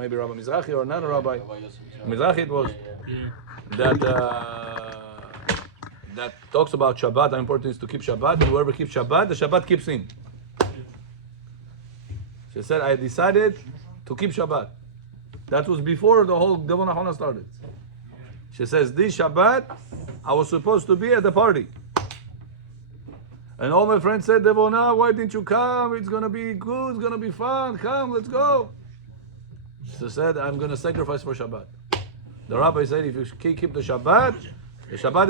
maybe Rabbi Mizrahi or another Rabbi Mizrahi it was, that that talks about Shabbat, how important it is to keep Shabbat, and whoever keeps Shabbat, the Shabbat keeps him. She said, I decided to keep Shabbat. That was before the whole Devon Ahona started. She says, this Shabbat, I was supposed to be at the party. And all my friends said, Devona, why didn't you come? It's going to be good, it's going to be fun, come, let's go. She said, I'm going to sacrifice for Shabbat. The rabbi said, if you keep the Shabbat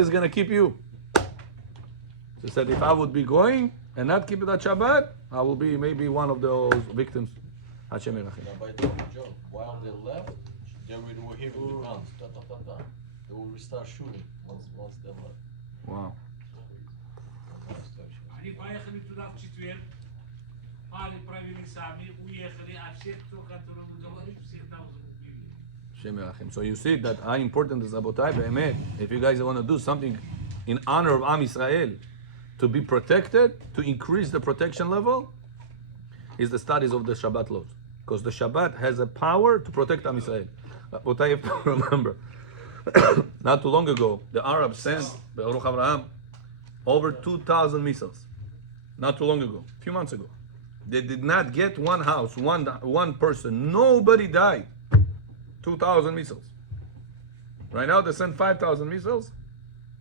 is going to keep you. She said, if I would be going and not keep that Shabbat, I will be maybe one of those victims. Hashem Yerachim. While they left, they were hearing the guns. They will restart shooting once they left. Wow. Они поехали туда в четверг, пали провели сами, уехали, а всех, кто которым говорит, всех там убили. So you see that how important is Abotai Be'emet. If you guys want to do something in honor of Am Israel, to be protected, to increase the protection level, is the studies of the Shabbat laws. Because the Shabbat has a power to protect Am Israel. What I have to remember, not too long ago, the Arabs sent, Baruch Avraham, over 2,000 missiles. Not too long ago, a few months ago. They did not get one house, one person. Nobody died. 2,000 missiles. Right now they send 5,000 missiles,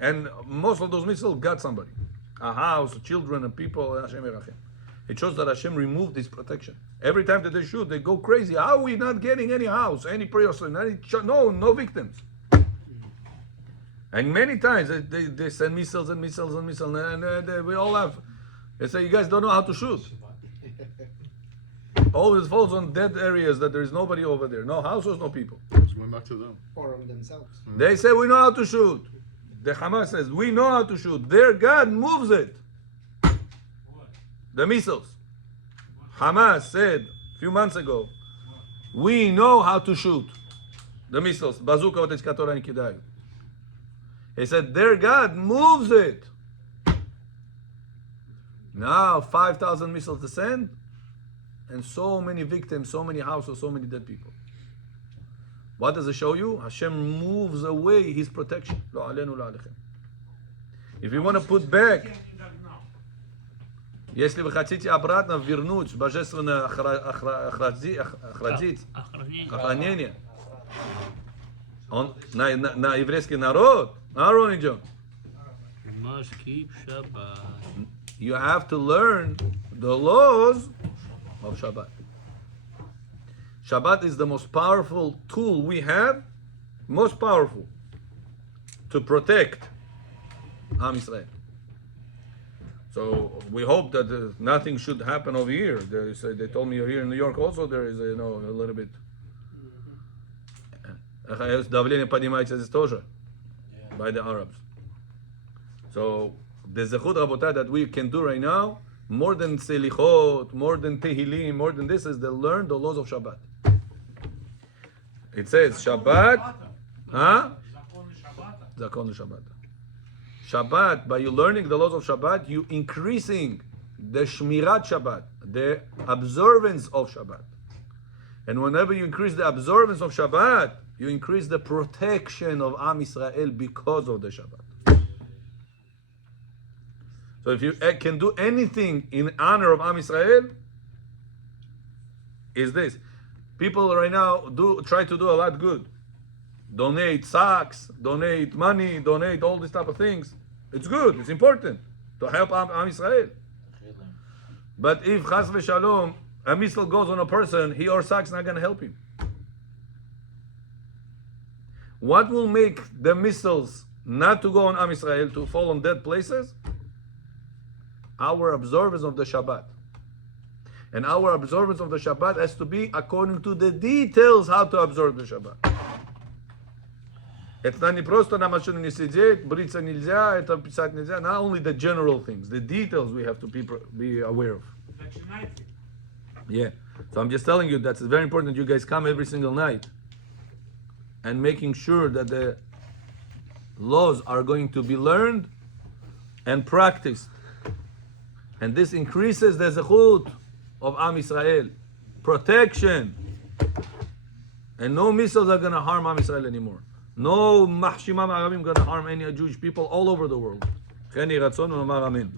and most of those missiles got somebody. A house, children, and people. Hashem Yerachim. It shows that Hashem removed His protection. Every time that they shoot, they go crazy. How are we not getting any house, any person, no victims? And many times they send missiles and missiles and missiles, and we all have. They say, you guys don't know how to shoot. Always falls on dead areas that there is nobody over there. No houses, no people. Went back to them. Or of themselves. They say, we know how to shoot. The Hamas says, we know how to shoot. Their God moves it. The missiles. Hamas said a few months ago, we know how to shoot. The missiles. Bazooka otechkatora and kidayu. He said, their God moves it. Now, 5,000 missiles descend, and so many victims, so many houses, so many dead people. What does it show you? Hashem moves away His protection. If you want to put back, если вы хотите обратно вернуть божественное охранение на еврейский народ, Ronnie John, you must keep Shabbat. You have to learn the laws of Shabbat. Shabbat is the most powerful tool we have, most powerful, to protect Am Israel. So we hope that nothing should happen over here. They told me here in New York also there is a little bit. Давление поднимается здесь тоже by the Arabs. So the Zechut Rabotai that we can do right now, more than Selichot, more than Tehillim, more than this, is to learn the laws of Shabbat. It says Shabbat, Zakon Shabbat. Shabbat, by you learning the laws of Shabbat, you increasing the Shmirat Shabbat, the observance of Shabbat. And whenever you increase the observance of Shabbat, you increase the protection of Am Israel because of the Shabbat. So if you can do anything in honor of Am Israel, is this. People right now try to do a lot good. Donate socks, donate money, donate all these type of things. It's good, it's important to help Am Israel. But if Chas v'Shalom, a missile goes on a person, he or sock's not going to help him. What will make the missiles not to go on Am Israel, to fall on dead places? Our observance of the Shabbat. And our observance of the Shabbat has to be according to the details how to observe the Shabbat. Это не просто на машине не сидеть, бриться нельзя, это писать нельзя. Not only the general things, the details we have to be aware of. Yeah. So I'm just telling you that it's very important that you guys come every single night and making sure that the laws are going to be learned and practiced. And this increases the zechut of Am Israel. Protection. And no missiles are going to harm Am Yisrael anymore. No mahshimam arabim going to harm any Jewish people all over the world. Cheni ratzon v'nomar amen.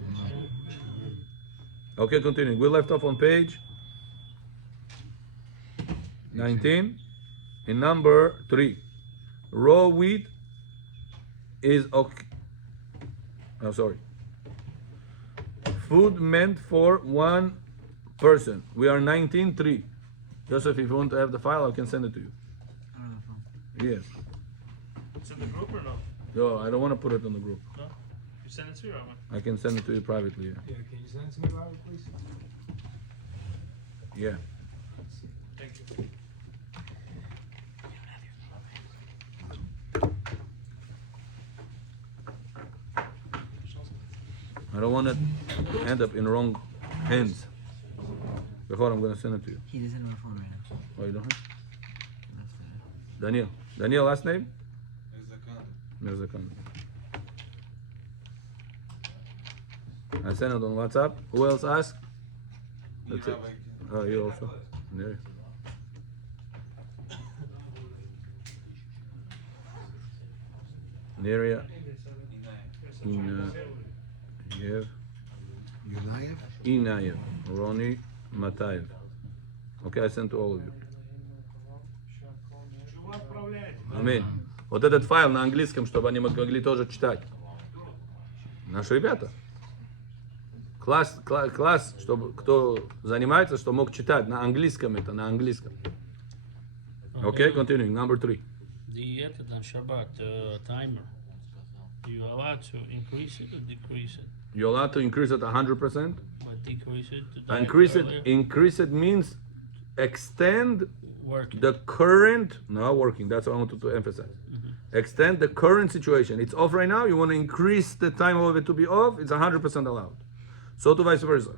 Okay, continuing. We left off on page 19. In number 3. Raw wheat is okay. Oh, sorry. Food meant for one person. We are 19.3. Joseph, if you want to have the file, I can send it to you. Yes. It's in the group or no? No, I don't want to put it on the group. No? You send it to me, Rama? I can send it to you privately. Yeah, can you send it to me, Robert, please? Yeah. Thank you. I don't want it to end up in wrong hands. Before I'm going to send it to you. He doesn't have a phone right now. Oh, you don't have? That's fine. Daniel. Daniel, last name? Mirzakan. I sent it on WhatsApp. Who else asked? That's it. Oh, you also? Yeah. Neria. Yunayev? Inayev. Ronnie Matayev. Okay, I sent to all of you. Аминь. Вот этот файл на английском, чтобы они могли тоже читать. Наши ребята. Класс, чтобы кто занимается, что мог читать на английском это, на английском. Okay, continuing. Number 3. The on Shabbat timer. You allowed to increase it or decrease it? You're allowed to increase it 100%. But decrease it to die Increase earlier? it. Increase it means extend Working. the current. Not working. That's what I wanted to emphasize. Extend the current situation. It's off right now. You want to increase the time of it to be off. It's 100% allowed. So to vice versa.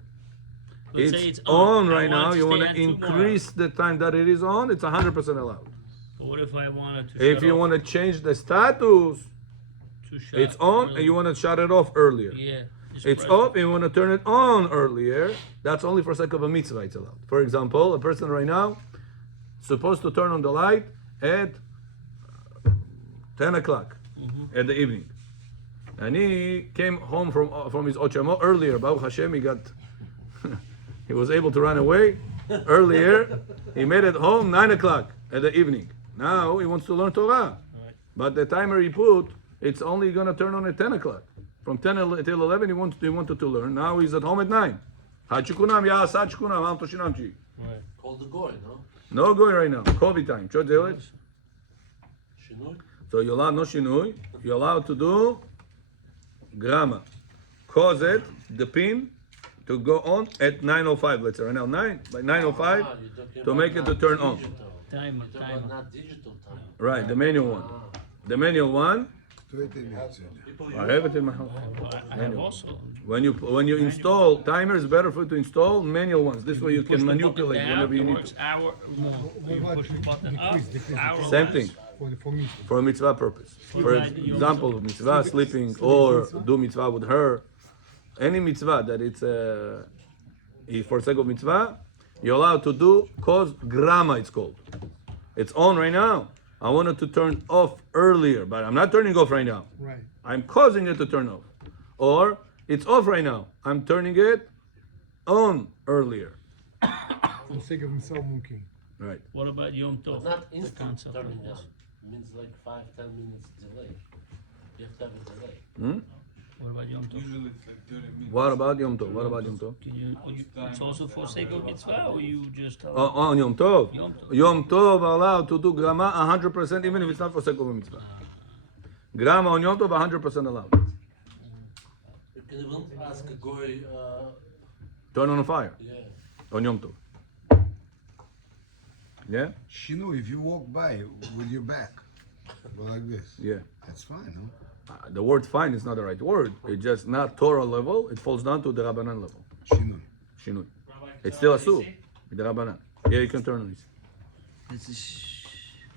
Let's say It's it's on on. I right now. want it to You want stay to on tomorrow. increase the time that it is on. It's 100% allowed. But what if I wanted to If shut you off want to change the status, to shut it's on, early? and you want to shut it off earlier. Yeah. It's press off, and you want to turn it on earlier. That's only for sake of a mitzvah. It's allowed. For example, a person right now supposed to turn on the light at 10 o'clock in the evening, and he came home from his ochamo earlier. Baruch Hashem, he was able to run away earlier. He made it home 9 o'clock at the evening. Now he wants to learn Torah, but the timer he put, it's only going to turn on at 10 o'clock. From 10 till 11, he wanted to learn. Now he's at home at 9. Hachukunam, ya sachukunam, am toshinamchi. Right. Call the goy, no? No going right now. Kobe time. Shinui? So you're allowed no shinui. You're allowed to do grama. Cause it, the pin, to go on at 9:05. Let's say right now 9 by 9:05 You're talking to about make it to not turn on. digital. Timer, You're talking about timer. not digital time. Right, the manual one. The manual one. 20 minutes. I have it in my house. I have also. When you install timer, it's better for you to install manual ones. This way you Push can the button manipulate down, whenever you it need works to. hour more. You push the button up, hour Same less. thing. For me. For a mitzvah purpose. For Right, you example, mitzvah sleeping or do mitzvah with her. Any mitzvah that it's for sake of mitzvah, you're allowed to do cause grama. It's called. It's on right now. I want it to turn off earlier, but I'm not turning off right now. Right. I'm causing it to turn off. Or it's off right now. I'm turning it on earlier. For the sake of himself, monkey. Right. What about Yom But Tov? not The instant concept turning of on. this. Means like 5-10 minutes delay. You have to have a delay. What about Yom Tov? Usually it's like 30 minutes. What about Yom Tov? What about Yom Tov? Can you, it's also for sake of mitzvah, or you just On Yom Tov. Yom Tov. Yom Tov allowed to do grama 100% even if it's not for sake of a mitzvah. Grama on Yom Tov 100% allowed. You can even ask a goy, Turn on a fire yeah. on Yom Tov. Yeah? Shinu, if you walk by with your back, go like this. Yeah. That's fine, no? The word fine is not the right word. It's just not Torah level. It falls down to the Rabbanan level. Shinu. Shinui. Rabbi, It's still shall I asur. see? With the Rabbanan. Yeah, you can turn on this. This is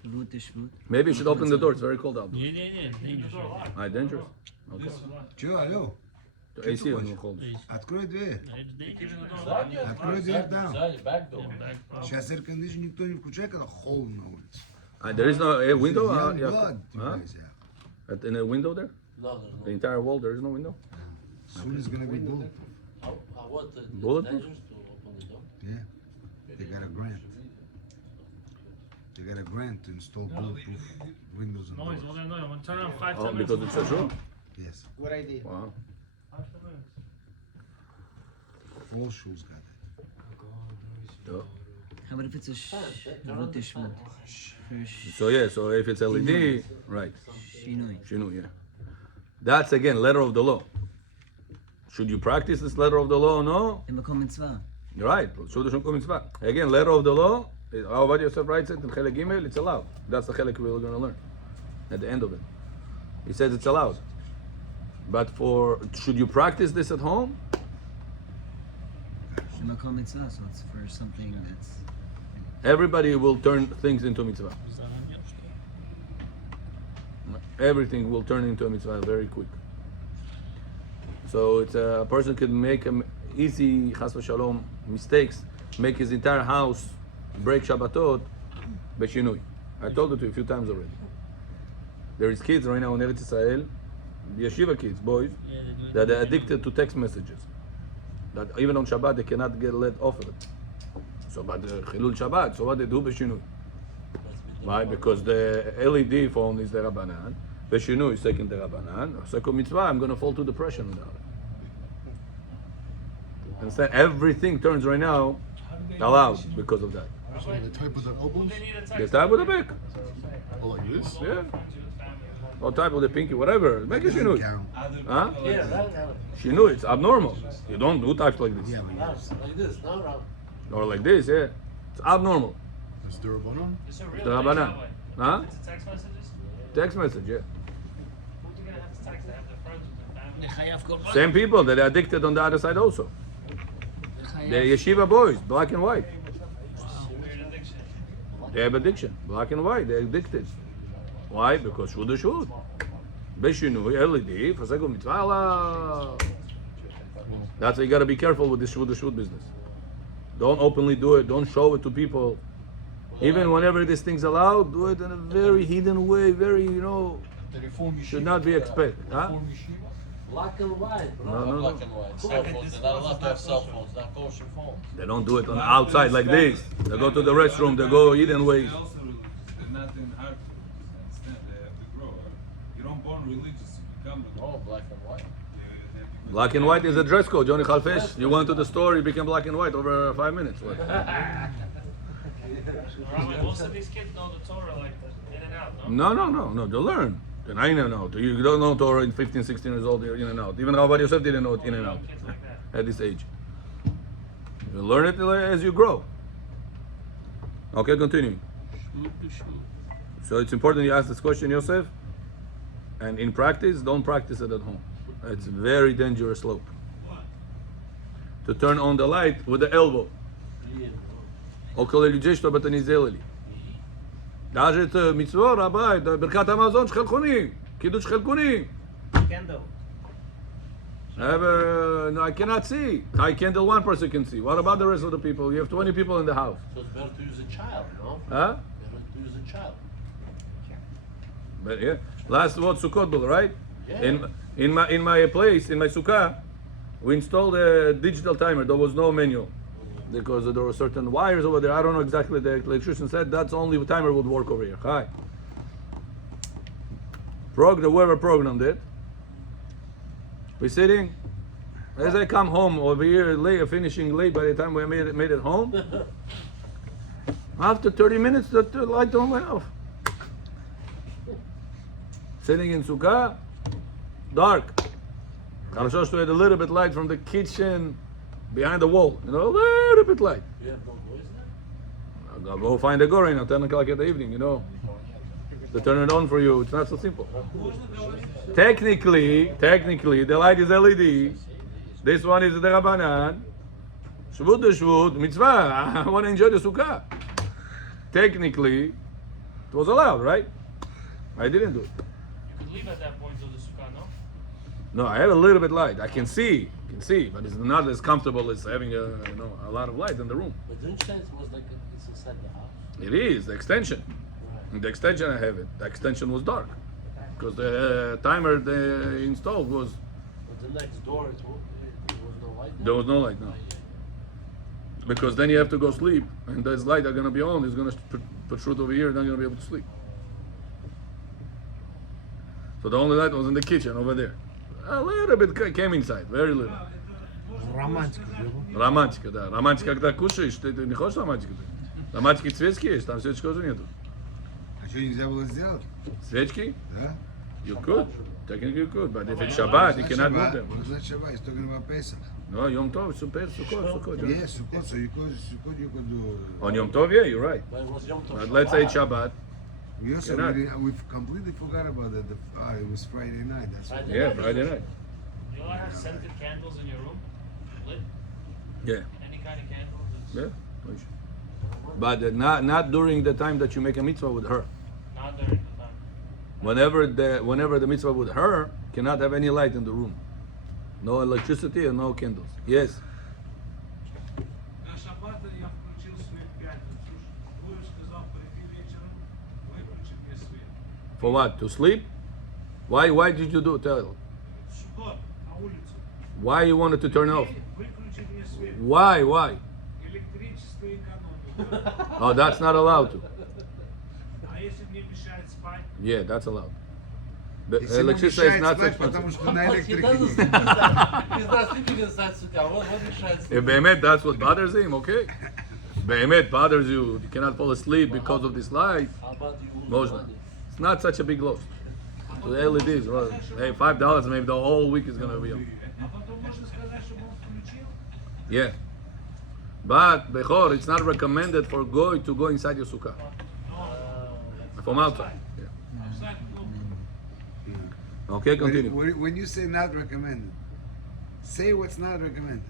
shvut to shvut. Maybe you should open the door. It's very cold out. Yeah, dangerous. Dangerous. Okay. Чё, алло? The AC on the cold. Открой дверь. It's dangerous. Открой дверь там. Сзади, back door. Сейчас air condition никто не включает, когда холодно на улице. There is no window. Young Yeah. blood, you Huh? guys have. In a window there. No, there's The no. entire wall. There is no window. Soon it's gonna be bulletproof. What? It's Bulletproof? dangerous to open the door? Yeah. They got a grant. They got a grant to install bulletproof windows and Noise, all doors. that noise. I'm gonna turn on 5, 10 Oh, minutes. because it's a shoe. Yes. Good idea. Wow. 5, 10 minutes. All shoes got it. So, How about if it's a rote shvut? so yeah. So if it's LED, right? Shinoi. Shinu, yeah. That's again letter of the law. Should you practice this letter of the law or no? In Makom Mitzvah. You're right. Should Shum mitzvah. Again, letter of the law. How about Yosef writes it in Chelek Gimel? It's allowed. That's the Chelek we're going to learn at the end of it. He says it's allowed. But should you practice this at home? In Makom Mitzvah, so it's for something that's. Everybody will turn things into mitzvah. Everything will turn into a mitzvah very quick. So it's a person could make easy chas v'shalom mistakes, make his entire house break Shabbatot b'shinui. I told it to you a few times already. There is kids right now in Eretz Israel, yeshiva kids, boys, that are addicted to text messages. That even on Shabbat they cannot get let off of it. So, but Chilul Shabbat, so what they do b'shinui? Why? Because the LED phone is the Rabbanan, b'shinui is taking the Rabbanan. Second mitzvah, I'm going to fall to depression without it. Understand? Everything turns right now allowed because of that. So they type with their elbows? They type with a pick. Oh, like this? Yeah. Or type with a pinky, whatever. Make a Doesn't shinui. count. Huh? Yeah, right. Shinui, it's abnormal. You don't do types like this. Yeah, but yes. Like this, not around. Or like this, yeah. It's abnormal. It's the Rabbanon? It's a real The thing Rabbanan. that way. Huh? It's a text messages. Text message, yeah. Who's gonna have to text? They have their friends with their family. Same people that are addicted on the other side also. The yeshiva boys, black and white. Weird addiction. They have addiction, black and white. They're addicted. Why? Because shud is shud. Beshinui, LED, fasego mitzvah. Allah. That's why you got to be careful with this shud business. Don't openly do it. Don't show it to people. Even whenever this thing's allowed, do it in a very hidden way. Very, should not be expected. Huh? Black and white, bro. No, no, Black no. and white. Cell phones, they're not allowed to have cell phones, not kosher phones. They don't do it on the outside like this. They go to the restroom. They go hidden ways. Also, they're not in hard to understand. They have to grow. You don't born religious. You become religious. No, black and white. Black and white is a dress code, Johnny Khalfish. You went to the store, you became black and white over 5 minutes. What? Rabbi, most of these kids know the Torah like in and out, no? No. They learn. Then I in and out. You don't know Torah in 15, 16 years old, you're in and out. Even Rabbi Yosef didn't know it in and out Kids like that. at this age. You learn it as you grow. Okay, continuing. So it's important you ask this question, Yosef. And in practice, don't practice it at home. It's a very dangerous slope. To turn on the light with the elbow. או כל הליג'י שלו בתניזל לי. דאז' את מצווה רבי, ברכת המזון שחלקוני, קידוש שחלקוני. Candle. No, I cannot see. I candle one person can see. What about the rest of the people? You have 20 people in the house. So it's better to use a child, no? Huh? Better to use a child. But yeah. Last word, Sukkot bill, right? Yeah. In my place, in my sukkah, we installed a digital timer. There was no manual. Because there were certain wires over there. I don't know exactly. The electrician said that's only the timer would work over here. Hi. Whoever programmed it. We're sitting. As I come home over here, late, finishing late by the time we made it home. After 30 minutes, the light don't went off. Sitting in sukkah, dark. Karashosh had a little bit light from the kitchen. Behind the wall, a little bit light. You have no voice now? I'll go find a go right now, 10 o'clock in the evening, To turn it on for you, it's not so simple. Technically, the light is LED. This one is the Rabbanan. Shvut the Shvut, mitzvah. I want to enjoy the sukkah. Technically, it was allowed, right? I didn't do it. You could leave at that point till the sukkah, no? No, I have a little bit light. I can see, but it's not as comfortable as having a lot of light in the room. But didn't you say it was like it's inside the house? It is the extension. Right. The extension I have it. The extension was dark because the timer they installed was But the next door, there was no light there was no light now. Because then you have to go sleep, and those lights are gonna be on. It's gonna protrude over here, and then you're gonna be able to sleep. So the only light was in the kitchen over there. A little bit came inside, very little. Романтика, да. Романтика, когда кушаешь, ты не хочешь романтику? Романтики светские есть, там свечки тоже нету. А что нельзя было сделать? Свечки? Да? You could. Technically you could, but if it's Shabbat, you cannot do them. What's that Shabbat? He's talking about Pesach. No, Yom Tov, Sukkot. Yes, Sukkot. So you could do. On Yom Tov, yeah, you're right. But it was Yom Tov But let's say it's Shabbat. We also Cannot. we completely forgot about that. It was Friday night. That's why. Yeah, Friday night. You all have scented candles in your room? Lit? Yeah, Any kind of candles? It's yeah. But not during the time that you make a mitzvah with her. not during the time. Whenever the mitzvah with her, cannot have any light in the room. No electricity and no candles. Yes. На шаббат я включил свет в пятницу. Гой сказал, приди вечером, выключи мне свет. For what? To sleep? Why did you do tell? Сукот, на улицу. Why you wanted to turn off? Выключи мне свет. Why? Электричество экономит. Oh, that's not allowed to. А если мне мешает спать? Yeah, that's allowed. The Если ему electricity is мешает not so спать, потому expensive. что на He электрике doesn't не sleep inside. He's not sleeping inside sukkah. What mешает If sleep? Behemet, that's what bothers him, okay? Behemet bothers you. You cannot fall asleep because of this light. How about you lose Moshe, money? it's not such a big loss. To the LEDs, well, hey, $5, maybe the whole week is gonna be up. А потом можно сказать, чтобы он включил? Yeah. But, Bechor, it's not recommended for goy to go inside your sukkah. From outside. Yeah. Outside, no. Okay, continue. When you say not recommended, say what's not recommended.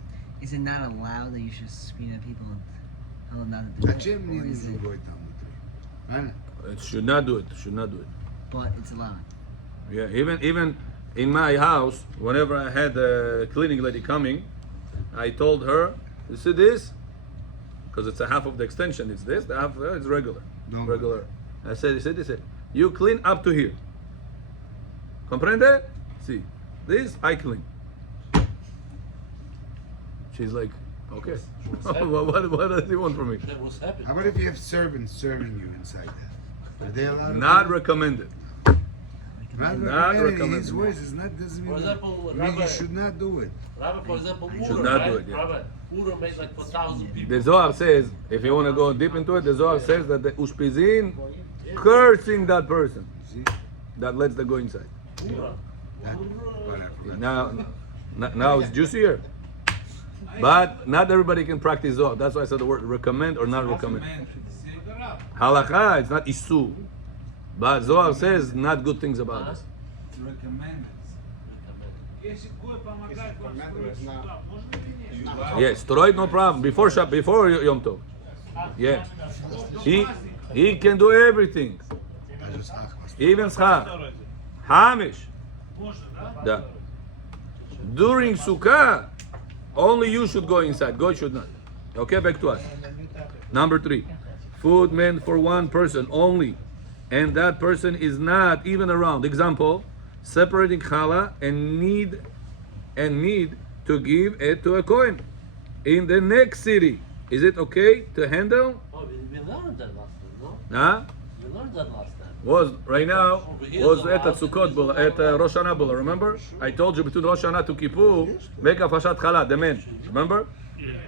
Is it not allowed that you should scream at people and tell them not to do it? Зачем мне Or is нужно it, будет там внутри? Правильно? It should not do it. Should not do it. but it's allowed? Yeah, even in my house, whenever I had a cleaning lady coming, I told her, you see this? Because it's a half of the extension, it's this, the half it's regular. Don't. Regular. I said, you see this? You clean up to here. Comprende? See, this I clean. She's like, okay. what does he want from me? That was happening. How about if you have servants serving you inside that? Are they allowed? to Not do that? recommended. Not not recommended. In recommended. his words, it's not doesn't mean. For example, I mean, you Rabbi- should not do it. Rabbi, for example, Should Ura, not right? do it, yeah. Rabbi, Ura made like for 1,000 people. The Zohar says, if you want to go deep into it, the Zohar says that the Ushpizin cursing that person See? that lets them go inside. Ura. That, but I forgot. Now it's juicier. But not everybody can practice Zohar. That's why I said the word recommend or not recommend. Halakha, it's not Isu. But Zohar says not good things about this. Если Гой помогает вам строить суда, можно или нет? Yes, stроить no problem. Before Yom Tov. Yeah. He can do everything. I just asked. Even Schar. Hamish. Можно, да? Да. During Sukkah, only you should go inside. Goy should not. Okay, back to us. Number 3. Food meant for one person only. And that person is not even around. Example, separating challah and need to give it to a Kohen in the next city. Is it okay to handle? Oh, we learned that last time, no? Huh? We learned that last time. Was right now was at Sukkot Bula, at Rosh Hashanah Bula. Remember? I told you between Rosh Hashanah to Kippur, make a fashat challah, the men. Remember?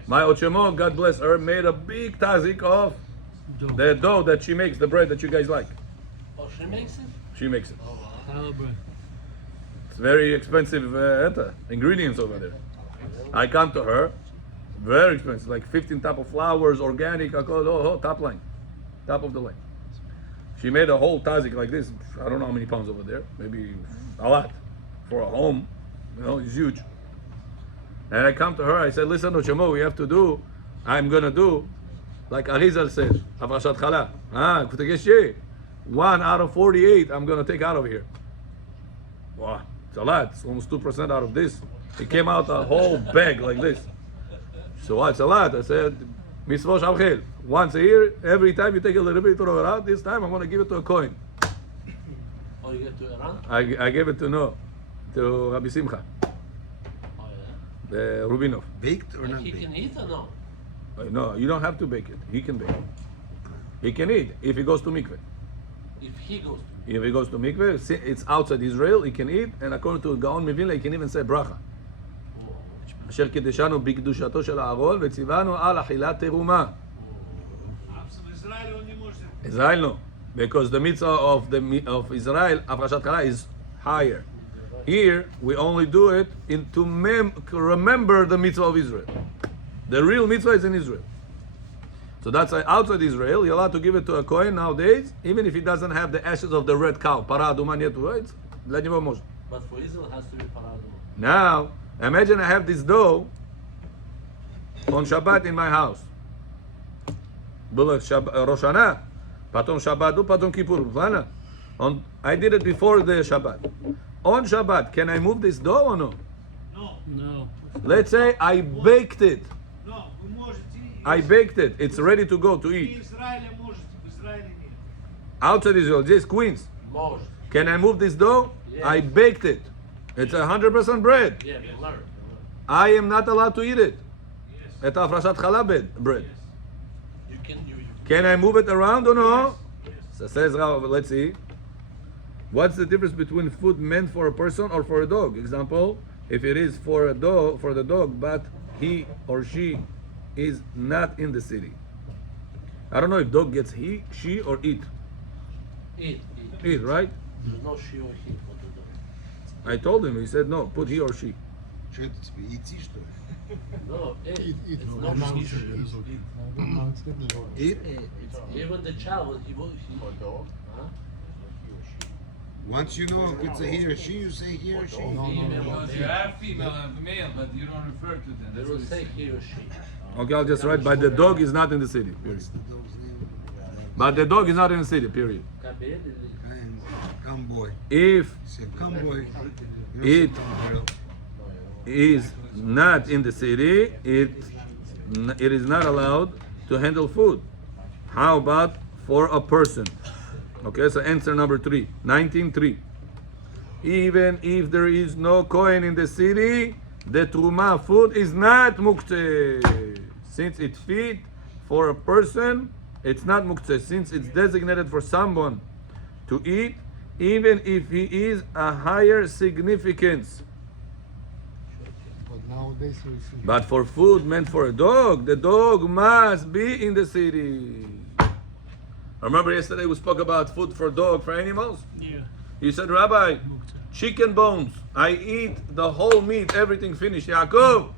My Ochemo, God bless her, made a big tazik of the dough that she makes, the bread that you guys like. Oh, she makes it? She makes it. Challah bread. It's very expensive ingredients over there. I come to her, very expensive, like 15 type of flowers, organic, top line, top of the line. She made a whole tazik like this. I don't know how many pounds over there, maybe a lot for a home. You know, it's huge. And I come to her, I said, listen, Ochemo, we have to do, I'm gonna do, like Arizal said, Avrashat Chala. Ah, 1 out of 48, I'm gonna take out of here. Wow, it's a lot. It's almost 2% out of this. It came out a whole bag like this. So it's a lot. I said, Mitzvot Shamchel. Once a year, every time you take a little bit, throw it out. This time I'm going to give it to a coin. Oh, you get to Iran? I gave it to Rabbi Simcha, Oh, yeah. the Rubinov. Baked or And not he baked? can eat or no? No, you don't have to bake it. He can bake it. He can eat if he goes to mikveh. If he goes to If he goes to mikveh, it's outside Israel, he can eat, and according to Gaon Mivilna, he can even say bracha. אשר קידשנו בקדושתו של הארון וציוונו על אכילת תרומה. Israel only может. Israel no, because the mitzvah of Israel, הפרשת חלה, is higher. Here we only do it to remember the mitzvah of Israel. The real mitzvah is in Israel. So that's why outside Israel, you're allowed to give it to a Kohen nowadays, even if he doesn't have the ashes of the red cow. Para aduma nietu, right? Dla него можно. But for Israel, it has to be paraduma. Now, imagine I have this dough on Shabbat in my house. Было Rosh Hashanah, потом Shabbat, потом Kippur. I did it before the Shabbat. On Shabbat, can I move this dough or no? No, No. Let's say I baked it. no, вы можете. I baked it. It's ready to go to В eat. Израиле можете, в Израиле нет. Outside Israel, just Queens. Most. Can I move this dough? Yeah. I baked it. It's 100% bread. Yeah, you learn. I am not allowed to eat it. Yes. Это הפרשת חלה bread. You can, you Can I move it around or no? Yes. So says Rav, let's see. What's the difference between food meant for a person or for a dog? Example, if it is for the dog, but he or she is not in the city. I don't know if dog gets he, she, or it. eat. It, right? There's no she or he for the dog. I told him. He said no. Put he or she. Что это тебе, идти, что ли? No, eat. Eat, It's no, not no, she. it's okay. Eat? Even the child, he will. Huh? Once you know if it's a he or she, you say he or she. Because you have female and male, but you don't refer to them. They That's will what it say says. he or she. Okay, I'll just write. But the dog is not in the city. Period. What's the dog's name? But the dog is not in the city. Period. Come boy. If Say come boy. You don't Eat. say come girl. is not in the city, it is not allowed to handle food. How about for a person? Okay, so answer number 3, 19.3. Even if there is no Kohen in the city, the Truma food is not muktzeh. Since it fit for a person, it's not muktzeh. Since it's designated for someone to eat, even if he is a higher significance. But nowadays we see. But for food meant for a dog, the dog must be in the city. Remember yesterday we spoke about food for dog, for animals? Yeah. You said, Rabbi, chicken bones. I eat the whole meat, everything finished. Yaakov,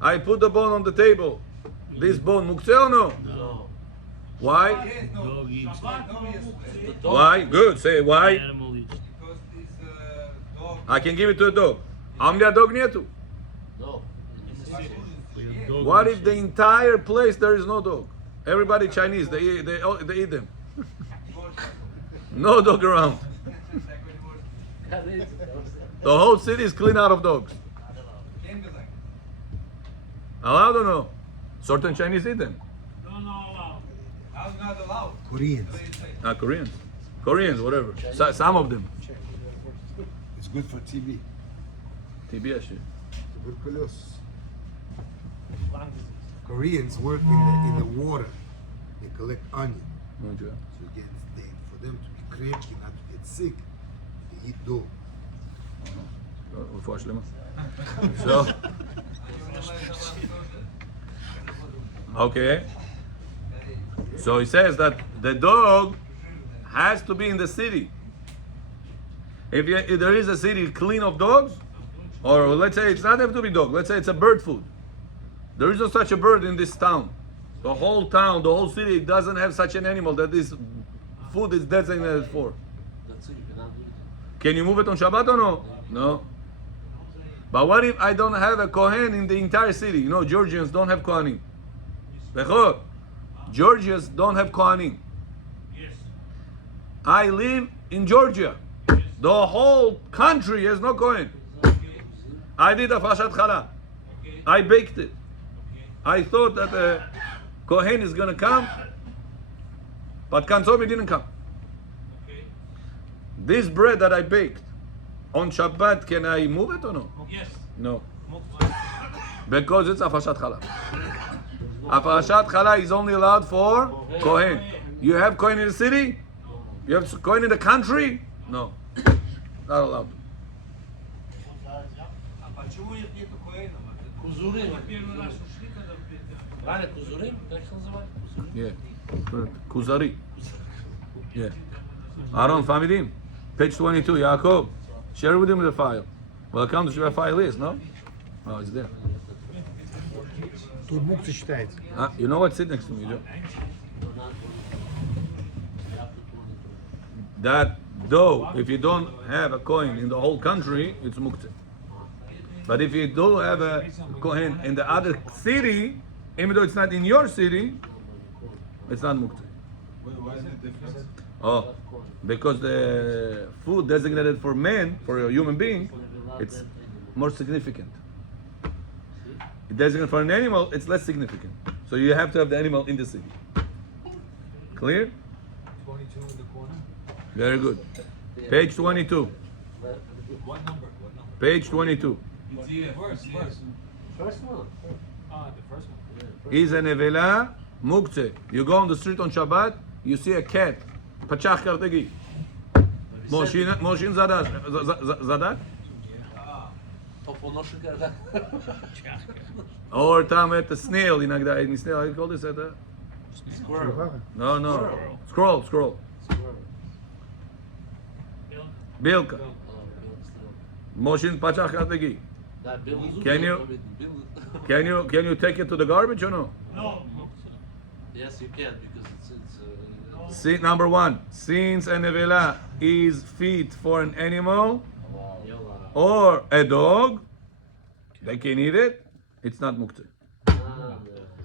I put the bone on the table. This bone, muktzeh or no? No. Why? Dog eats. Shabbat no muktzeh. Why? Good. Say why? Animal eats. Because this dog. I can give it to a dog. А у меня dog нету. No. Dog What eats. if the entire place there is no dog? Everybody Chinese, they eat them. No dog around. The whole city is clean out of dogs. Allowed or no? Certain Chinese eat them. No, no allowed. How's not allowed? Koreans. Koreans. Koreans, whatever. Some of them. It's good for TB. TB shit. Tuberculosis. Koreans work in the water. They collect onion. So for them to be cranky, not to get sick, they eat dough. רפואה שלמה. So, okay. So he says that the dog has to be in the city. If there is a city clean of dogs, or let's say it's not have to be dog, let's say it's a bird food. There is no such a bird in this town. The whole town, the whole city doesn't have such an animal that this food is designated for. That's it. You cannot do it. Can you move it on Shabbat or no? No. But what if I don't have a Kohen in the entire city? You know, Georgians don't have Kohanim. Bechor, Georgians don't have Kohanim. Yes. I live in Georgia. The whole country has no Kohen. I did a Fashat Chala. Okay. I baked it. Okay. I thought that Kohen is gonna come, but Kanzomi didn't come. Okay. This bread that I baked on Shabbat, can I move it or no? Yes. No. Because it's Afashat Chala. Afashat Chala is only allowed for Kohen. You have Kohen in the city? You have Kohen in the country? No. Not allowed. А почему их нету коэна? Кузурим. Первый раз ушли, когда в Бет-Гаан. Правильно, кузурим? Как их называют? Кузурим. Yeah. Kuzari. Yeah. Aaron, family. Page 22, Yaakov. Share with him the file. Welcome to where file is, no? Oh, it's there. Тут мукцы считается. You know what? Sit next to me, Joe. That dough, if you don't have a coin in the whole country, it's muktzeh. But if you do have a kohen in the other city, even though it's not in your city, it's not muktzeh. Why is it different? Oh, because the food designated for men, for a human being, it's more significant. It designated for an animal, it's less significant. So you have to have the animal in the city. Clear? 22 in the corner. Very good. Page 22. What number? Page 22. It's here. First. First one. Ah, the first one. Is a nevela muktzeh. You go on the street on Shabbat, you see a cat. Pachach kartegi. Moshin zadak? Toponoshik erda. Or tam at the snail. Inagda any snail. How you call this? Squirrel. No. Scroll. Bilka. Moshin pachach kartegi. Can you take it to the garbage or no? No. Yes, you can because it's See, number one, since a nevela is feed for an animal or a dog, they can eat it. It's not muktzeh.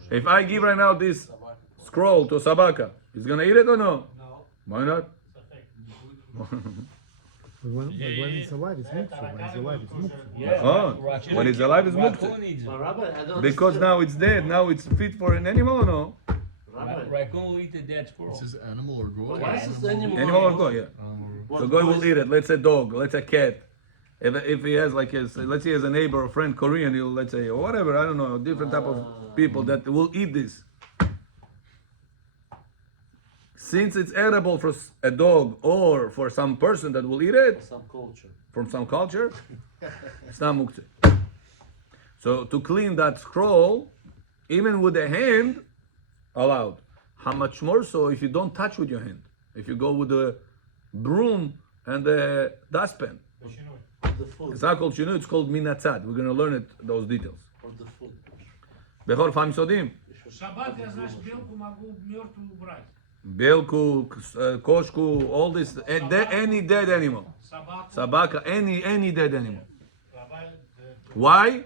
If I give right now this scroll to Sabaka, he's gonna eat it or no? No. Why not? When it's alive, it's muktzah. When it's alive, it's muktzah. Oh, when it's alive, it's muktzeh. But Rabbi, I don't Because now it's dead. Now it's fit for an animal or no? Rabbi, Raccoon will eat the dead squirrel. Is this animal or goat? why is this animal? Animal or goy, yeah. What The goy will goes- eat it. Let's say dog. Let's say cat. If he has like his, let's say he has a neighbor or friend Korean, he'll let's say or whatever. I don't know, different type of people that will eat this. Since it's edible for a dog or for some person that will eat it Some culture. from some culture, it's not muktzeh. So to clean that scroll, even with a hand, allowed. How much more so if you don't touch with your hand? If you go with the broom and the dustpan. The food. It's not called shinu, it's called minatzad. We're going to learn those details. For the food. Bechor fam sodim. Шаббат я, значит, белку могу мертвую убрать. Belku, koshku, all this, any dead animal. Собаку. Sabaka, any dead animal. Rabbi, Why?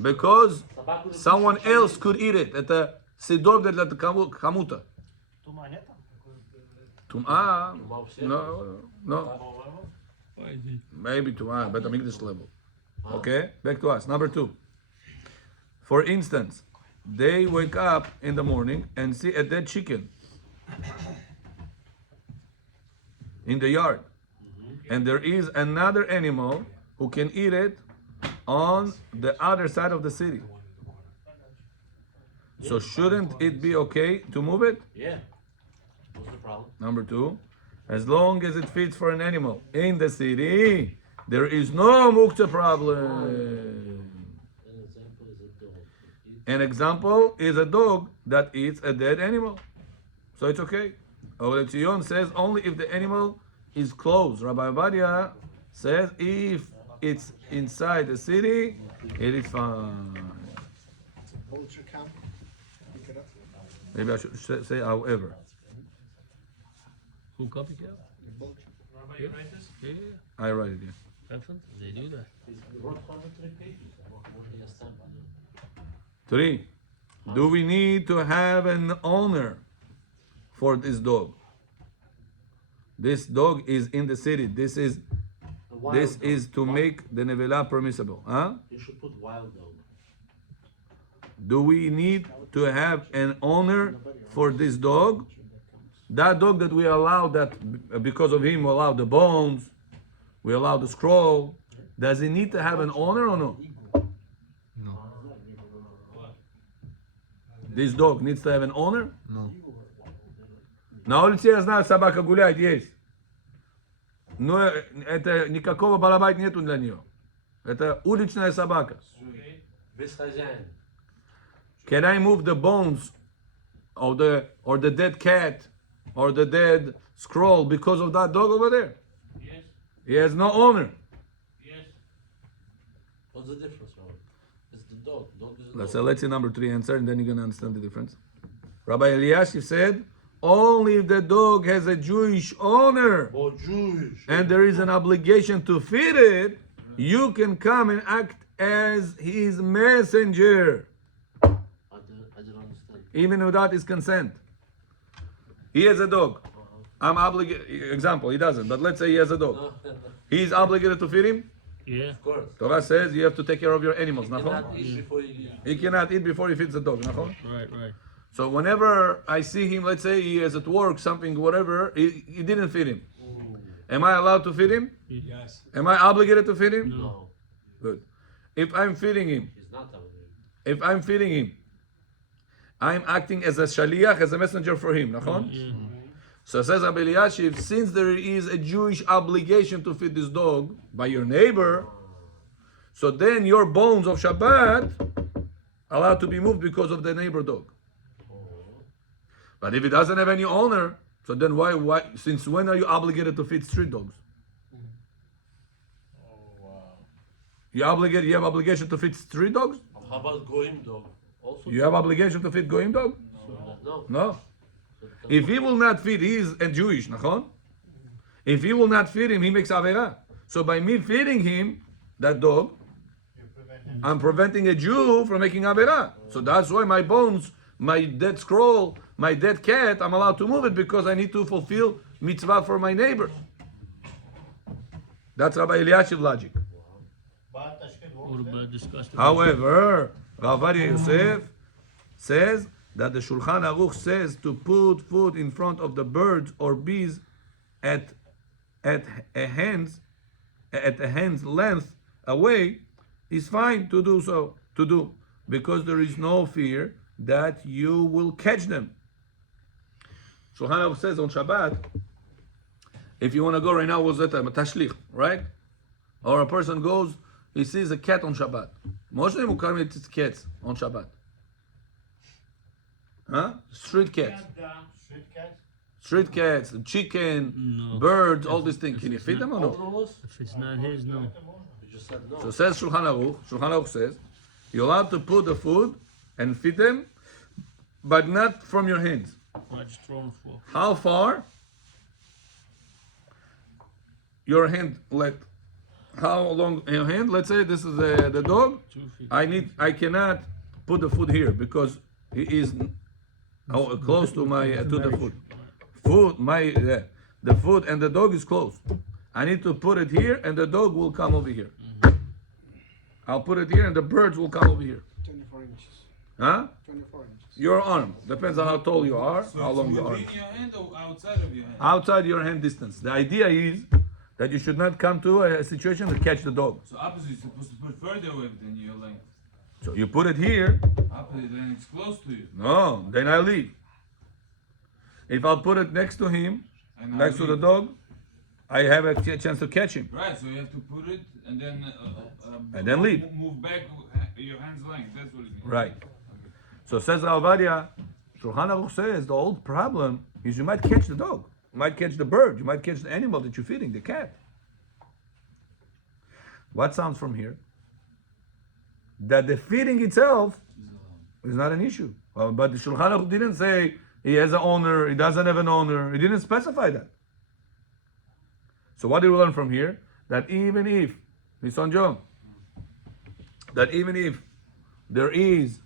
Because someone else could eat it. Это sidor для кому-то. Тума нет там? Tum'ah? No. Maybe tum'ah, but I'm English level. Okay, back to us. Number 2. For instance, they wake up in the morning and see a dead chicken in the yard. And there is another animal who can eat it on the other side of the city. So shouldn't it be okay to move it? Yeah. What's the problem? Number 2, as long as it fits for an animal in the city, there is no muktzah problem. An example is a dog. An example is a dog that eats a dead animal. So it's okay. Oletzion says only if the animal is closed. Rabbi Avadia says if it's inside the city, it is fine. Poultry camp. Pick it up. Maybe I should say however. Who copycat? Rabbi, you write this? Yeah. I write it here. Excellent. They do that. He wrote 103 pages. What he has done. 3. Do we need to have an owner for this dog? This dog is in the city. This is A wild dog. to make the nevela permissible. Huh? You should put wild dog. do we need to have an owner for this dog? That dog that we allow, that because of him we allow the bones, we allow the scroll, does he need to have an owner or no? No. This dog needs to have an owner? No. На улице я знаю, собака гуляет, есть. Но это никакого балабайт нету для нее. Это уличная собака. Без хозяин. Can I move the bones of the dead cat or the dead scroll because of that dog over there? Yes, He has no owner. yes. What's the difference, Rabbi? It's the dog. Dog is a Let's dog. let's see number 3 answer, and then you're gonna understand the difference. Rabbi Eliashiv said, only if the dog has a Jewish owner Oh, Jewish. and there is an obligation to feed it, you can come and act as his messenger, I didn't understand. even without his consent. He has a dog. I'm obligated. Example, he doesn't, but let's say he has a dog. No, He's obligated to feed him. Yeah. of course. Torah says you have to take care of your animals. You Nachon? cannot eat before you eat. He cannot eat before he feeds the dog. Nachon? Right. So whenever I see him, let's say he is at work, something, whatever, he didn't feed him. Am I allowed to feed him? Yes. Am I obligated to feed him? No, Good. If I'm feeding him, he's not obligated. if I'm feeding him, I'm acting as a shaliach, as a messenger for him. Nachon? So says Rabbi Eliashiv, since there is a Jewish obligation to feed this dog by your neighbor, so then your bones of Shabbat are allowed to be moved because of the neighbor dog. But if it doesn't have any owner, so then why since when are you obligated to feed street dogs? You have obligation to feed street dogs? How about goyim dog? Also. You have obligation to feed goyim dog? No. No. If he will not feed, he is a Jewish, nachon? If he will not feed him, he makes avera. So by me feeding him, that dog, I'm preventing a Jew from making avera. So that's why my bones, my dead scroll, my dead cat, I'm allowed to move it because I need to fulfill mitzvah for my neighbor. That's Rabbi Eliashiv logic. What about disgusting? However, Rav Aryeh Yosef says that the Shulchan Aruch says to put food in front of the birds or bees at a hand's length away is fine to do so, because there is no fear that you will catch them. Shulchan Aruch says on Shabbat, if you want to go right now, what's that time? A tashlich, right? Or a person goes, he sees a cat on Shabbat. Moshe Moretov eats cats on Shabbat. Huh? Street cats. Street cats, chicken, No. birds, all these things. Can you feed them or All no? those? If it's not his, no. You just said no. So says Shulchan Aruch says, you're allowed to put the food and feed them, but not from your hands. I just throw on the floor. How far? Your hand, how long your hand? Let's say this is the dog. 2 feet. I cannot put the food here because he is close to the food. The food and the dog is close. I need to put it here, and the dog will come over here. I'll put it here, and the birds will come over here. 24 inches. Huh? 24 inches. Your arm depends on how tall you are, So how it's long your arm. within your hand or outside of your hand? Outside your hand distance. The idea is that you should not come to a situation to catch the dog. So opposite, you're supposed to put further away than your length. So you put it here. Opposite, then it's close to you. No, then I leave. If I'll put it next to him, And next to the dog, I have a chance to catch him. Right, so you have to put it and then And then leave. Move back your hand's length. That's what it means. Right. So says Alvaria, Shulchan Aruch says the old problem is you might catch the dog, you might catch the bird, you might catch the animal that you're feeding, the cat. What sounds from here? That the feeding itself is not an issue. But the Shulchan Aruch didn't say he has an owner, he doesn't have an owner. He didn't specify that. So what do we learn from here? That even if, Nissan John, that even if there is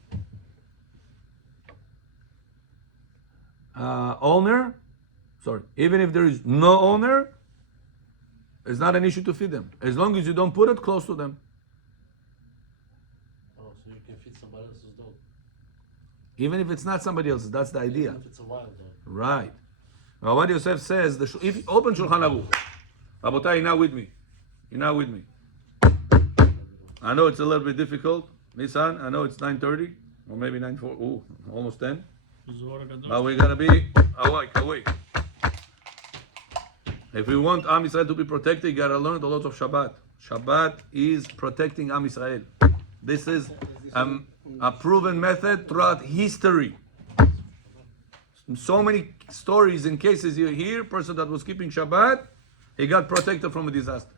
even if there is no owner, it's not an issue to feed them. As long as you don't put it close to them. Oh, so you can feed somebody else's dog. Even if it's not somebody else's, that's the idea. If it's a wild dog. Right. Rabbi Yosef says, if you open Shulchan Aruch, Rabotai, you're not with me. You're not with me. I know it's a little bit difficult. Nissan, I know it's 9:30 or maybe 9:40. Ooh, almost 10. But we're gonna be awake. If we want Am Yisrael to be protected, you gotta learn the laws of Shabbat. Shabbat is protecting Am Yisrael. This is a proven method throughout history. So many stories and cases you hear, person that was keeping Shabbat, he got protected from a disaster.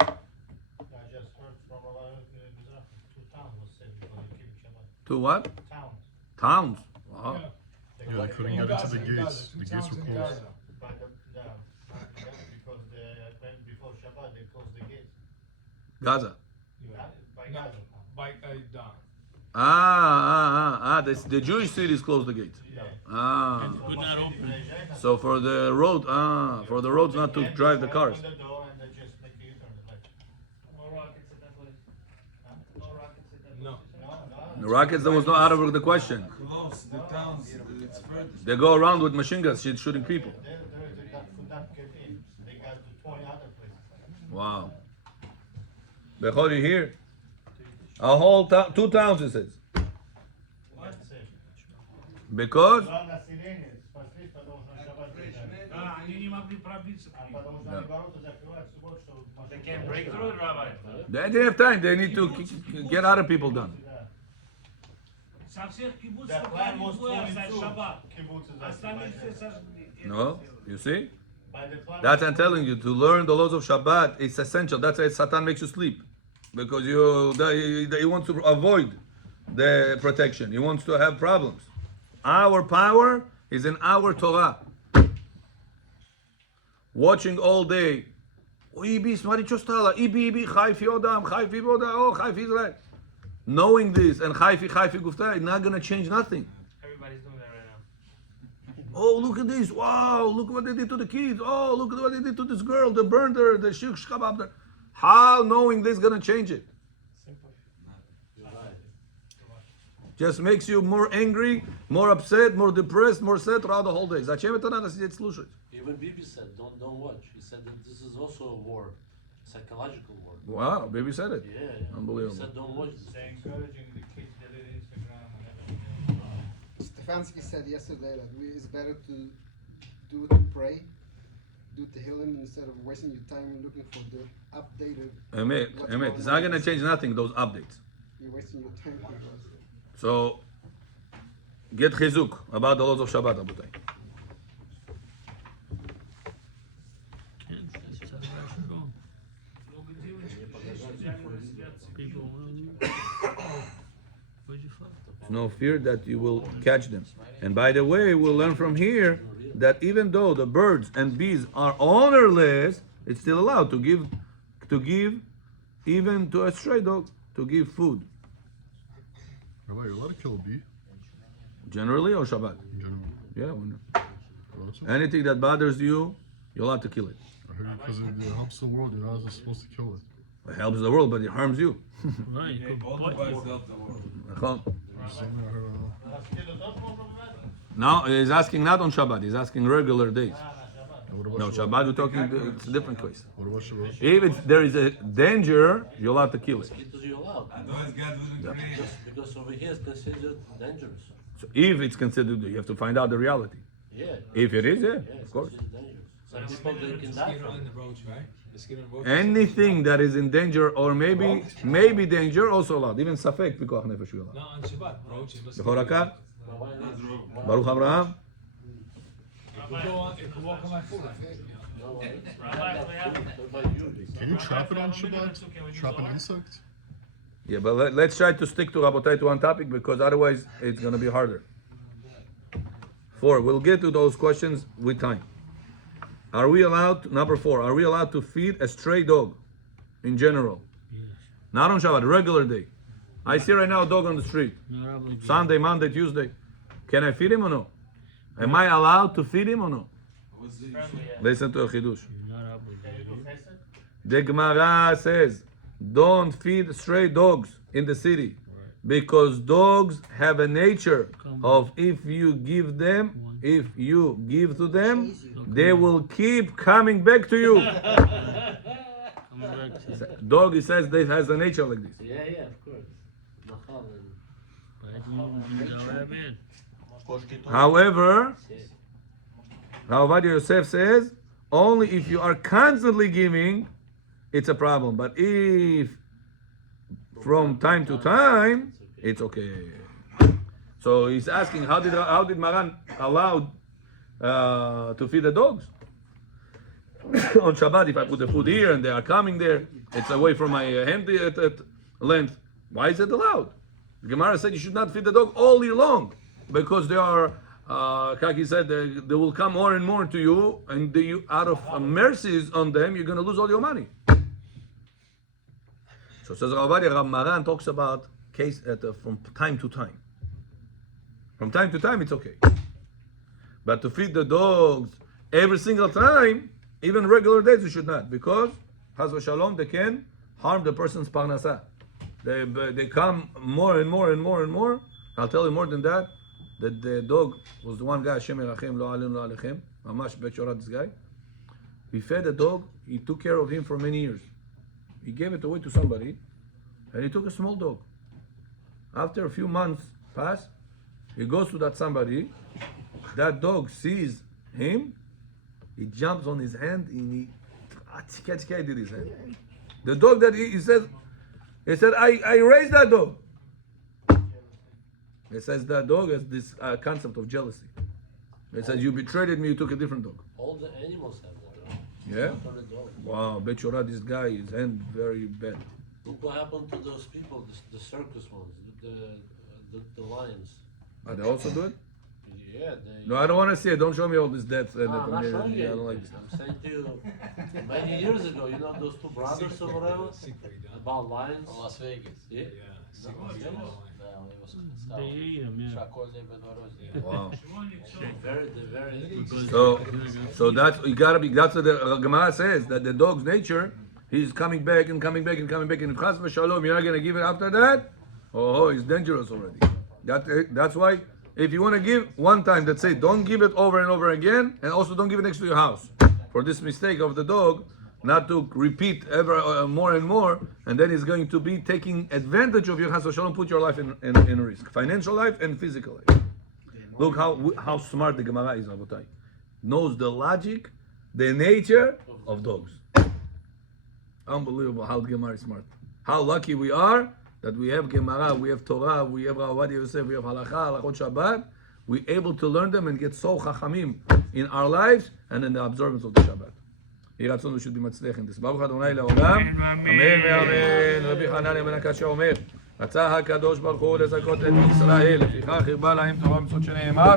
I just heard from two towns was saved because they keep Shabbat. To what? Towns. Towns. Wow. Yeah, they couldn't get into the gates. The gates were closed. By because before Shabbat they closed the gates. Gaza. By Gaza. By down. The Jewish cities closed the gates. Ah. Could not open. So for the road, for the roads not to drive the cars. Open the door and they just make the U-turn. Like, No rockets at that place. No rockets at that place. No. The rockets, that was not out of the question. Close the towns. It's further. They go around with machine guns shooting people. they could not get in. They got to 20 other places. Wow. Bechor, you hear? A whole town, 2 towns it says. That's it. Because Главное селение спаслись, потому что на Шаббат приезжали. Да, они не могли пробиться. А потому что они ворота закрывают в субботу, чтобы They машины can't break through it, Rabbi. they didn't have time. They need to get other people done. Со всех кибуцев The plan was двое оставить 22 шаббат. кибуцы Остальные все закрывать. сожгли. No? You see? By the plan That's I'm telling you, to learn the laws of Shabbat, it's essential. That's why Satan makes you sleep. Because he wants to avoid the protection. He wants to have problems. Our power is in our Torah. Watching all day. Knowing this and Chayfi Gufta is not going to change nothing. Everybody's doing that right now. Oh, look at this. Wow, look what they did to the kids. Oh, look at what they did to this girl. They burned her. The shuk shkabab. How knowing this is going to change it? Just makes you more angry, more upset, more depressed, more sad throughout the whole day. Зачем это надо сидеть слушать? Even Bibi said, don't watch. He said that this is also a war, psychological war. Wow, baby said it. Yeah. Unbelievable. He said, don't watch this. they're encouraging the kids to delete Instagram and everything. Stefanski said yesterday that it's better to do it to pray, do Tehillim instead of wasting your time looking for the updated. Emet. It's not going to change nothing, those updates. You're wasting your time. So, get chizuk about the laws of Shabbat, Abutai. No fear that you will catch them. And by the way, we'll learn from here that even though the birds and bees are ownerless, it's still allowed to give even to a stray dog, to give food. Rabbi, you're allowed to kill a bee Generally or Shabbat? in general. Yeah. Also, Anything that bothers you, you're allowed to kill it. I heard because it helps the world, you're not supposed to kill it. It helps the world, but it harms you. Right, you could Both of us help the world. Something I heard. Now he's asking not on Shabbat. He's asking regular days. What about No, Shabbat? Shabbat we're talking. It's a different case. What about Shabbat? If there is a danger, you're allowed to kill it. Mosquitoes you're allowed. Otherwise, God wouldn't create it. Because over here it's considered dangerous. So if it's considered, you have to find out the reality. Yeah. If it is, yeah, Yeah, of it's course. considered dangerous. Some people they can die Mosquito from on it. the roads, right? Mosquito on the roads. Anything that is in danger or maybe danger also allowed. Even safek pikuach nefesh you allowed. No, on Shabbat. Roads, you must. Bechor hakar, But why not? Baruch Abraham. You go on, you can walk on my foot. No, why? Rabbi, we have- What about you? Can you trap it on Shabbat? Trap an insect? Yeah, but let's try to stick to Rabotai to one topic because otherwise it's going to be harder. 4. We'll get to those questions with time. Are we allowed, number 4, are we allowed to feed a stray dog in general? Yes. Not on Shabbat, regular day. I see right now a dog on the street. Not obligated. Sunday, Monday, Tuesday. Can I feed him or no? Am I allowed to feed him or no? Friendly, yeah. Listen to a chidush. You're not obligated. The Gemara says, don't feed stray dogs in the city. Because dogs have a nature of if you give to them, they will keep coming back to you. Coming back to Dog, he says, they has a nature like this. Yeah, of course. However, Rabbi Yosef says, only if you are constantly giving, it's a problem. But if from time to time, it's okay. So he's asking, how did Maran allow to feed the dogs? On Shabbat, if I put the food here and they are coming there, it's away from my hand at length. Why is it allowed? The Gemara said you should not feed the dog all year long because they are, Kaki said, they will come more and more to you, and out of mercies on them, you're going to lose all your money. So says Rav Maran talks about case from time to time. From time to time, it's okay. But to feed the dogs every single time, even regular days, you should not, because Chas v'Shalom, they can harm the person's parnasa. They come more and more and more and more. I'll tell you more than that. That the dog was the one guy, Hashem Yerachem, lo alim lo alechem, Mamash Bet Shorah, this guy. He fed the dog. He took care of him for many years. He gave it away to somebody, and he took a small dog. After a few months pass, he goes to that somebody. That dog sees him. He jumps on his hand and he did his hand. The dog that he said, I raised that dog. He says that dog has this concept of jealousy. He says, you betrayed me, you took a different dog. All the animals have that. Yeah? Not only dogs. Wow, Bet Shorah, this guy, his hand very bad. Look what happened to those people, the circus ones, the lions. They also do it? Yeah, they... No, I don't want to see it. Don't show me all this death. I'm not showing you I don't like anything. this. I'm saying to you, many years ago, you know those two brothers or whatever? About lions? Las Vegas. Yeah. They eat them, yeah. Wow. Very. So that's you gotta be. That's what the Gemara says, that the dog's nature, he's coming back and coming back and coming back. And if Chas v'Shalom, you're not gonna give it after that. Oh, it's dangerous already. That's why if you want to give one time, let's say, don't give it over and over again, and also don't give it next to your house. For this mistake of the dog, not to repeat ever more and more, and then he's going to be taking advantage of your Chas v'Shalom, put your life in risk, financial life and physical life. Look how smart the Gemara is, Rabotai. Knows the logic, the nature of dogs. Unbelievable how the Gemara is smart. How lucky we are that we have Gemara, we have Torah, we have Rabbi Yosef, we have Halachot, Shabbat. We're able to learn them and get so chachamim in our lives and in the observance of the Shabbat. יהי רצון ושוב במצליח אינטס. ברוך ה' לעולם, אמן ואמן. רבי חנניה בן הקשיא אומר, רצה הקדוש ברוך הוא לזכות את ישראל, לפיכך הרבה להם תורה ומצוות שנאמר